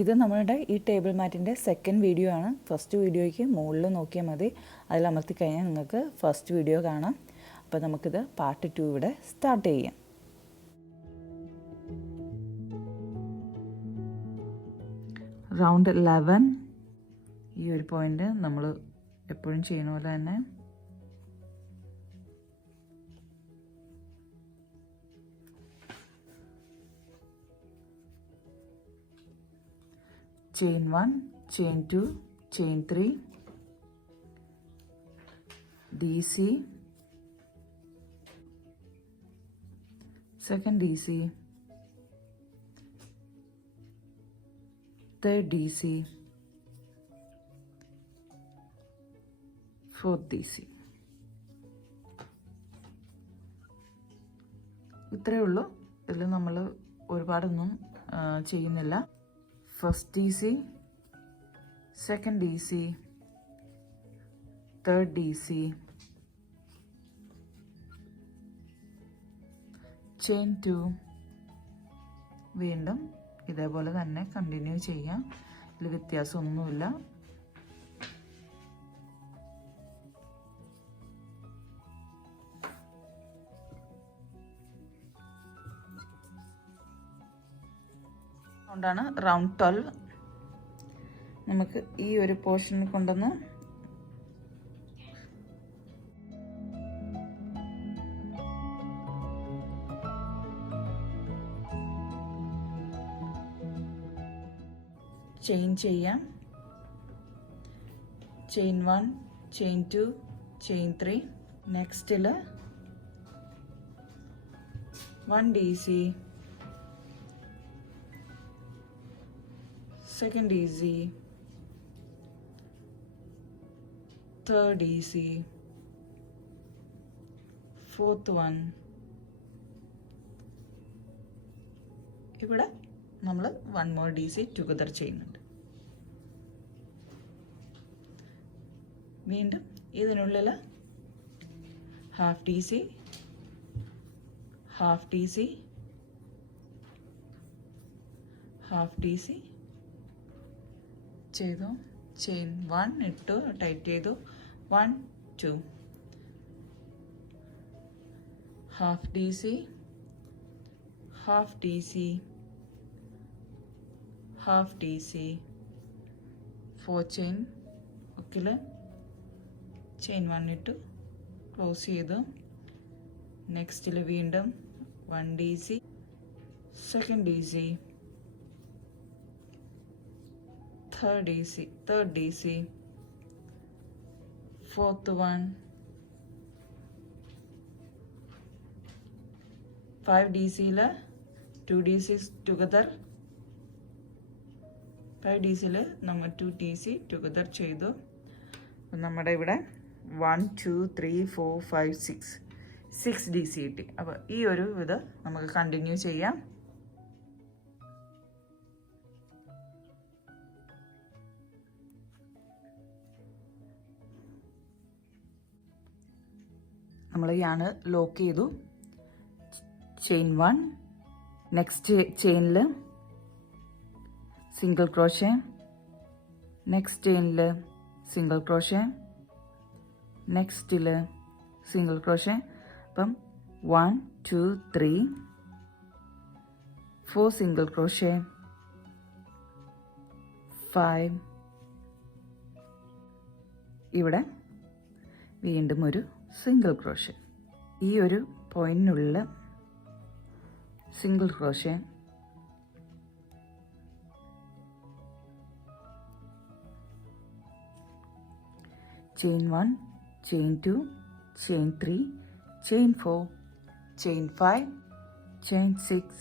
ഇത് നമ്മളുടെ ഈ ടേബിൾ മാറ്റിൻ്റെ സെക്കൻഡ് വീഡിയോ ആണ്. ഫസ്റ്റ് വീഡിയോയ്ക്ക് മുകളിൽ നോക്കിയാൽ മതി, അതിൽ അമർത്തി കഴിഞ്ഞാൽ നിങ്ങൾക്ക് ഫസ്റ്റ് വീഡിയോ കാണാം. അപ്പോൾ നമുക്കിത് പാർട്ട് 2 ഇവിടെ സ്റ്റാർട്ട് ചെയ്യാം. റൗണ്ട് 11 ഈ ഒരു പോയിൻ്റ് നമ്മൾ എപ്പോഴും ചെയ്യുന്ന പോലെ തന്നെ chain 1, chain 2, chain 3, DC, second DC, third DC, fourth DC. ഇത്രയേ ഉള്ളൂ. ഇതിൽ നമ്മൾ ഒരുപാടൊന്നും ചെയ്യുന്നില്ല. First DC, second DC, third DC, chain 2, വീണ്ടും ഇതേപോലെ തന്നെ കണ്ടിന്യൂ ചെയ്യാം. ഇതിൽ വ്യത്യാസമൊന്നുമില്ല. ാണ് റൗണ്ട് 12. നമുക്ക് ഈ ഒരു പോർഷനിൽ കൊണ്ടുവന്ന് ചെയിൻ ചെയ്യാം. Chain 1, chain 2, chain 3. നെക്സ്റ്റിൽ 1 DC, second DC, third DC, fourth one. ഇവിടെ നമ്മൾ 1 more DC ടുഗദർ ചെയ്യുന്നുണ്ട്. വീണ്ടും ഇതിനുള്ളിൽ half DC, half DC, half DC ചെയ്തു. ചെയിൻ 1 ഇട്ടു, ടൈറ്റ് ചെയ്തു. 1 2 half DC, half DC, half DC, 4 chain. ഒക്കിൽ ചെയിൻ 1 ഇട്ടു, ക്ലോസ് ചെയ്തു. നെക്സ്റ്റിൽ വീണ്ടും 1 DC, second DC, third DC, fourth one, 5 DC ला 2 DC together. 5 DC ല് നമ്മൾ 2 DC together ചെയ്തു. നമ്മുടെ ഇവിടെ 1 2 3 4 5 6 DC കിട്ടി. അപ്പോൾ ഈ ഒരു ഇത് നമുക്ക് കണ്ടിന്യൂ ചെയ്യാം. നമ്മൾ യാണ് ലോക്ക് ചെയ്തു. ചെയിൻ 1, നെക്സ്റ്റ് ചെയിനിൽ സിംഗിൾ ക്രോഷേ, നെക്സ്റ്റ് ചെയിനിൽ സിംഗിൾ ക്രോഷേ, നെക്സ്റ്റിൽ സിംഗിൾ ക്രോഷേ. അപ്പം 1 2 3 4 സിംഗിൾ ക്രോഷേ, 5. ഇവിടെ വീണ്ടും ഒരു സിംഗിൾ ക്രോഷേ. ഈ ഒരു പോയിന്റിനുള്ളിൽ single crochet, chain 1, chain 2, chain 3, chain 4, chain 5, chain 6,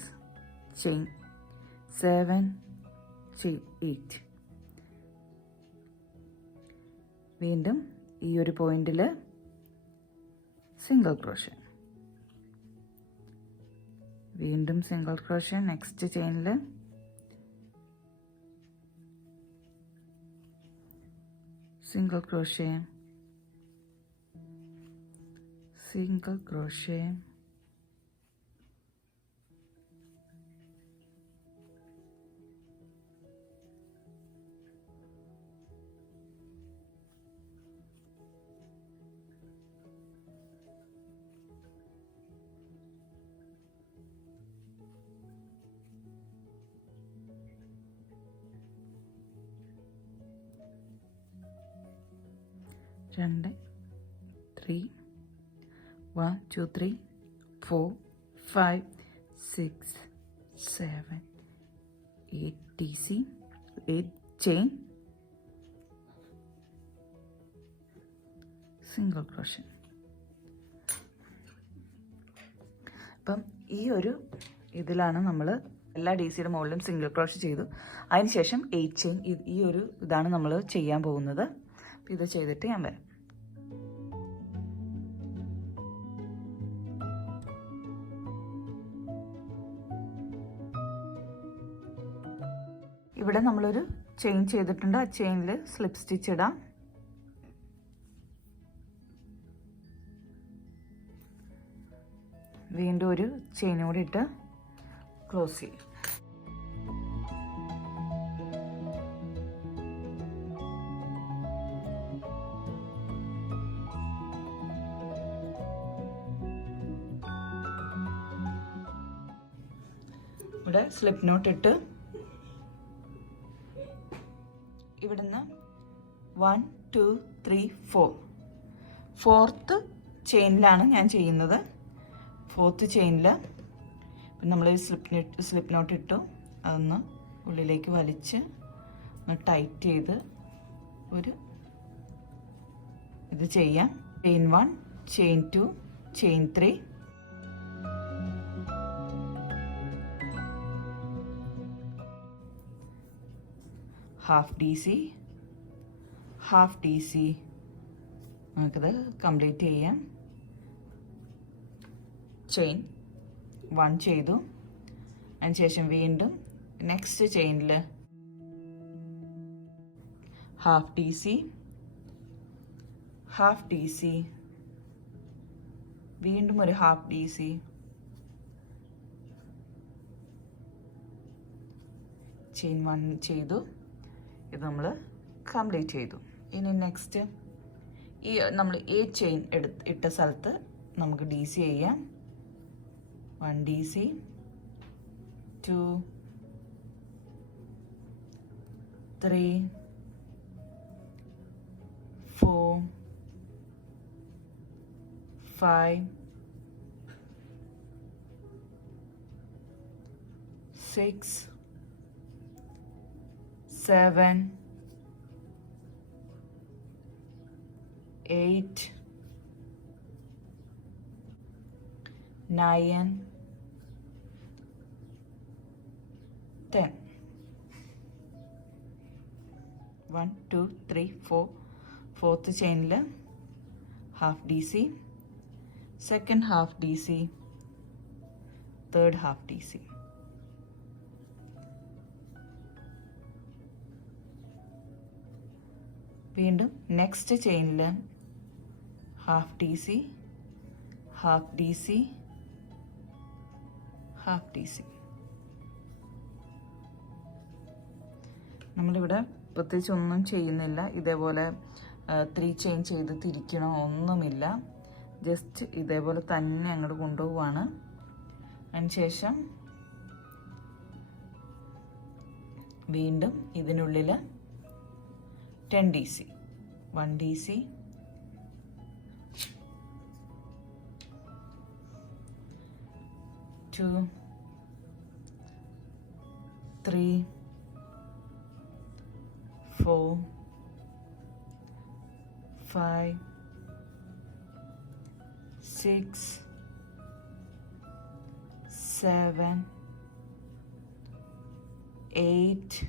chain 7, chain 8. വീണ്ടും ഈ ഒരു പോയിന്റിൽ സിംഗിൾ ക്രോഷേ, വീണ്ടും സിംഗിൾ ക്രോഷേ. നെക്സ്റ്റ് ചെയിനിൽ single crochet, single crochet, 2 3 1 2 3 4 5 6 7 8 DC 8 chain single crochet. അപ്പം ഈ ഒരു ഇതിലാണ് നമ്മൾ എല്ലാ DCയുടെ മുകളിലും സിംഗിൾ ക്രോഷ് ചെയ്തു. അതിനുശേഷം 8 ചെയിൻ ഈ ഒരു ഇതാണ് നമ്മൾ ചെയ്യാൻ പോകുന്നത്. ഇത് ചെയ്തിട്ട് ഞാൻ വരാം. ഇവിടെ നമ്മളൊരു ചെയിൻ ചെയ്തിട്ടുണ്ട്. ആ ചെയിനിൽ സ്ലിപ്പ് സ്റ്റിച്ച് ഇടാം. വീണ്ടും ഒരു ചെയിൻ കൂടി ഇട്ട് ക്ലോസ് ചെയ്യും. ഇവിടെ സ്ലിപ്പ് നോട്ട് ഇട്ട് ഇവിടുന്ന് 1 2 3 4 ഫോർത്ത് ചെയിനിലാണ് ഞാൻ ചെയ്യുന്നത്. ഫോർത്ത് ചെയിനിൽ നമ്മൾ സ്ലിപ്പ് നോട്ട് ഇട്ടു. അതൊന്ന് ഉള്ളിലേക്ക് വലിച്ച് ഒന്ന് ടൈറ്റ് ചെയ്ത് ഒരു ഇത് ചെയ്യാം. Chain 1 chain 2 chain 3 half DC നമുക്കിത് കംപ്ലീറ്റ് ചെയ്യാം. ചെയിൻ 1 ചെയ്തു. അതിനുശേഷം വീണ്ടും നെക്സ്റ്റ് ചെയിനിൽ ഹാഫ് DC വീണ്ടും ഒരു ഹാഫ് DC ചെയിൻ 1 ചെയ്തു. ഇത് നമ്മൾ കംപ്ലീറ്റ് ചെയ്തു. ഇനി നെക്സ്റ്റ് ഈ നമ്മൾ 8 ചെയിൻ ഇട്ട സ്ഥലത്ത് നമുക്ക് DC ചെയ്യാം. 1 DC 2 3 4 5 6 7 8 9 10 1 2 3 4 ഫോർത്ത് ചെയിനിൽ half DC second half DC third half DC വീണ്ടും നെക്സ്റ്റ് ചെയിനിൽ half DC half DC half DC. നമ്മളിവിടെ പ്രത്യേകിച്ച് ഒന്നും ചെയ്യുന്നില്ല. ഇതേപോലെ 3 ചെയിൻ ചെയ്ത് തിരിക്കണോ ഒന്നുമില്ല. ജസ്റ്റ് ഇതേപോലെ തന്നെ അങ്ങോട്ട് കൊണ്ടുപോവാണ്. അതിനുശേഷം വീണ്ടും ഇതിനുള്ളിൽ 10 DC 1 DC 2 3 4 5 6 7 8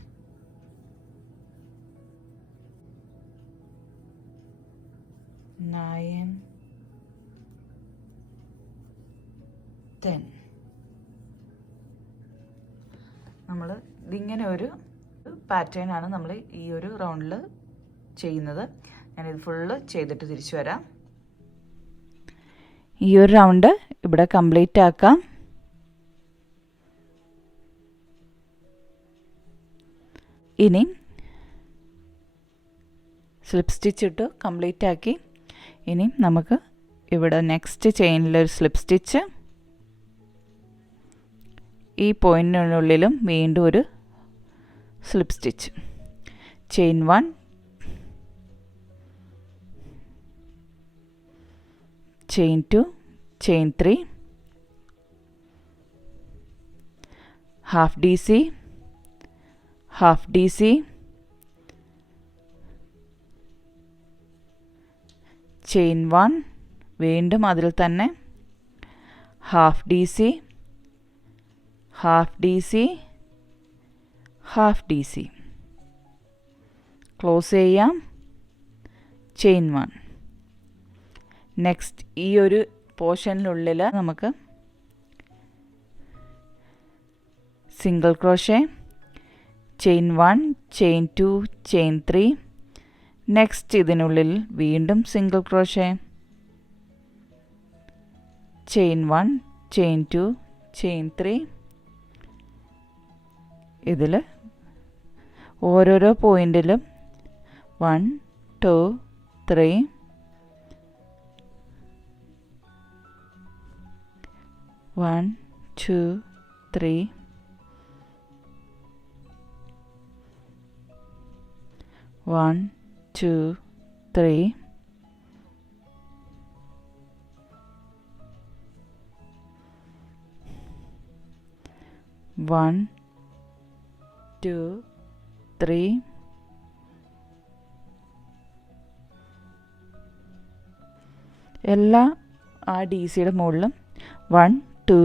9 10. നമ്മൾ ഇതിങ്ങനെ ഒരു പാറ്റേൺ ആണ് നമ്മൾ ഈ ഒരു റൗണ്ടിൽ ചെയ്യുന്നത്. ഞാനിത് ഫുള്ള് ചെയ്തിട്ട് തിരിച്ചു വരാം. ഈ ഒരു റൗണ്ട് ഇവിടെ കംപ്ലീറ്റ് ആക്കാം. ഇനി സ്ലിപ്പ് സ്റ്റിച്ച് ഇട്ട് കംപ്ലീറ്റ് ആക്കി. ഇനി നമുക്ക് ഇവിടെ നെക്സ്റ്റ് ചെയിനിലൊരു സ്ലിപ്പ് സ്റ്റിച്ച്, ഈ പോയിന്റിനുള്ളിലും വീണ്ടും ഒരു slip stitch, chain 1 chain 2, chain 3, half DC, half DC, chain 1, വീണ്ടും അതിൽ തന്നെ half DC, half DC, half DC, close ചെയ്യാം, chain 1. നെക്സ്റ്റ് ഈ ഒരു പോർഷനിലുള്ളിൽ നമുക്ക് single crochet, chain 1, chain 2, chain 3. Next ഇതിനുള്ളിൽ വീണ്ടും single crochet, chain 1, chain 2, chain 3. ഇതിൽ ഓരോരോ പോയിന്റിലും 1, 2, 3, 1, 2, 3, 1, 2, 3, 1, 2, 3, എല്ലാ ആ ഡി സിയുടെ മുകളിലും 1, 2,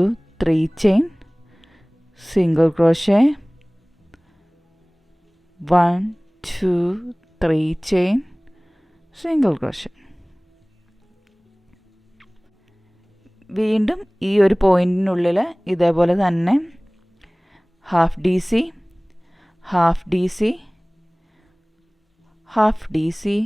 3 chain, single crochet, 1, 2, 3 chain, single crochet. വീണ്ടും ഈ ഒരു പോയിന്റിനുള്ളിൽ ഇതേപോലെ തന്നെ half D C, half D C, half D C,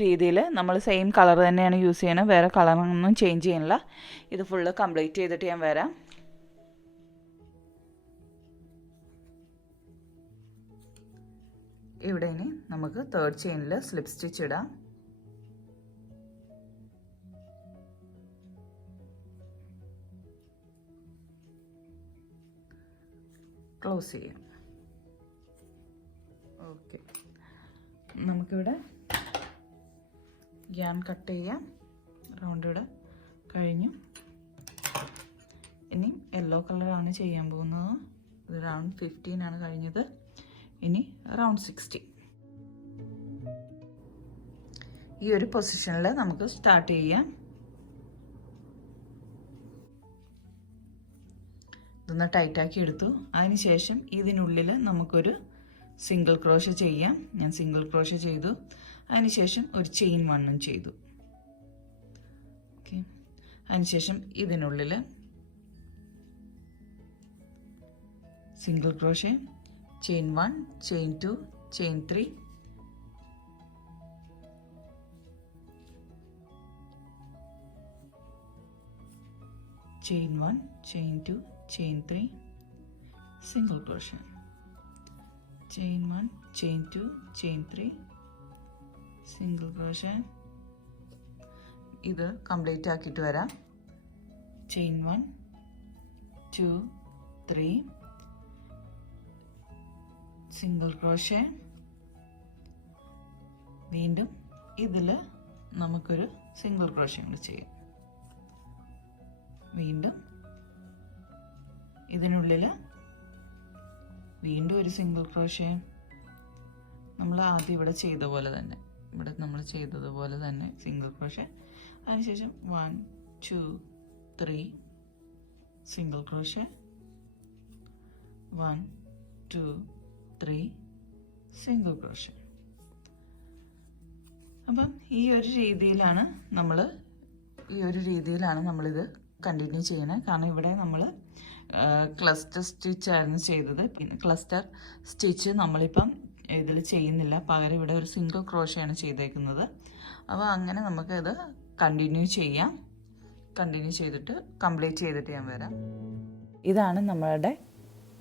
രീതിയിൽ നമ്മൾ സെയിം കളർ തന്നെയാണ് യൂസ് ചെയ്യണത്, വേറെ കളറൊന്നും ചേഞ്ച് ചെയ്യണില്ല. ഇത് ഫുള്ള് കംപ്ലീറ്റ് ചെയ്തിട്ട് ഞാൻ വരാം. ഇവിടെ ഇനി നമുക്ക് തേർഡ് ചെയിനിൽ സ്ലിപ്പ് സ്റ്റിച്ച് ഇടാം. ക്ലോസ് ചെയ്യാം. ഓക്കെ, നമുക്കിവിടെ ഗ്യാൻ കട്ട് ചെയ്യാം. റൗണ്ട് ഇവിടെ കഴിഞ്ഞു. ഇനി യെല്ലോ കളറാണ് ചെയ്യാൻ പോകുന്നത്. ഇത് റൗണ്ട് 15 ആണ് കഴിഞ്ഞത്. ഇനി റൗണ്ട് 60. ഈ ഒരു പൊസിഷനിൽ നമുക്ക് സ്റ്റാർട്ട് ചെയ്യാം. ഇതൊന്ന് ടൈറ്റാക്കി എടുത്തു. അതിനുശേഷം ഇതിനുള്ളിൽ നമുക്കൊരു സിംഗിൾ ക്രോഷ ചെയ്യാം. ഞാൻ സിംഗിൾ ക്രോഷ ചെയ്തു. അതിനുശേഷം ഒരു ചെയിൻ 1 ചെയ്തു. ഓക്കെ, അതിനുശേഷം ഇതിനുള്ളിൽ single crochet, chain 1, chain 2, chain 3, chain 1, chain 2, chain 3, single crochet, chain 1, chain 2, chain 3, single crochet. ഇത് കംപ്ലീറ്റ് ആക്കിയിട്ട് വരാം. Chain 1, 2, 3, single crochet. വീണ്ടും ഇതിൽ നമുക്കൊരു സിംഗിൾ ക്രോഷേ കൂടി ചെയ്യാം. വീണ്ടും ഇതിനുള്ളിൽ വീണ്ടും ഒരു സിംഗിൾ ക്രോഷേ. നമ്മൾ ആദ്യം ഇവിടെ ചെയ്ത പോലെ തന്നെ, ഇവിടെ നമ്മൾ ചെയ്തതുപോലെ തന്നെ സിംഗിൾ ക്രോഷേ. അതിനുശേഷം 1, 2, 3 സിംഗിൾ ക്രോഷേ, 1, 2, 3 സിംഗിൾ ക്രോഷേ. അപ്പം ഈ ഒരു രീതിയിലാണ് നമ്മളിത് കണ്ടിന്യൂ ചെയ്യണത്. കാരണം ഇവിടെ നമ്മൾ ക്ലസ്റ്റർ സ്റ്റിച്ചായിരുന്നു ചെയ്തത്. പിന്നെ ക്ലസ്റ്റർ സ്റ്റിച്ച് നമ്മളിപ്പം ഇതിൽ ചെയ്യുന്നില്ല, പകരം ഇവിടെ ഒരു സിംഗിൾ ക്രോഷയാണ് ചെയ്തേക്കുന്നത്. അപ്പോൾ അങ്ങനെ നമുക്കിത് കണ്ടിന്യൂ ചെയ്യാം. കണ്ടിന്യൂ ചെയ്തിട്ട് കംപ്ലീറ്റ് ചെയ്തിട്ട് ഞാൻ വരാം. ഇതാണ് നമ്മളുടെ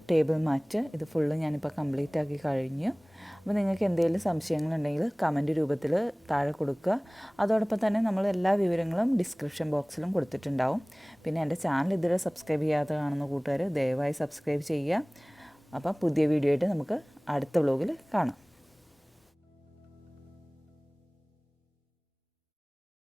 ടേബിൾ മാറ്റ്. ഇത് ഫുള്ള് ഞാനിപ്പോൾ കംപ്ലീറ്റ് ആക്കി കഴിഞ്ഞു. അപ്പോൾ നിങ്ങൾക്ക് എന്തെങ്കിലും സംശയങ്ങളുണ്ടെങ്കിൽ കമൻറ്റ് രൂപത്തിൽ താഴെ കൊടുക്കുക. അതോടൊപ്പം തന്നെ നമ്മൾ എല്ലാ വിവരങ്ങളും ഡിസ്ക്രിപ്ഷൻ ബോക്സിലും കൊടുത്തിട്ടുണ്ടാവും. പിന്നെ എൻ്റെ ചാനൽ ഇതുവരെ സബ്സ്ക്രൈബ് ചെയ്യാതെ കാണുന്ന കൂട്ടുകാർ ദയവായി സബ്സ്ക്രൈബ് ചെയ്യുക. അപ്പോൾ പുതിയ വീഡിയോ ആയിട്ട് നമുക്ക് അടുത്ത വ്ലോഗിൽ കാണാം.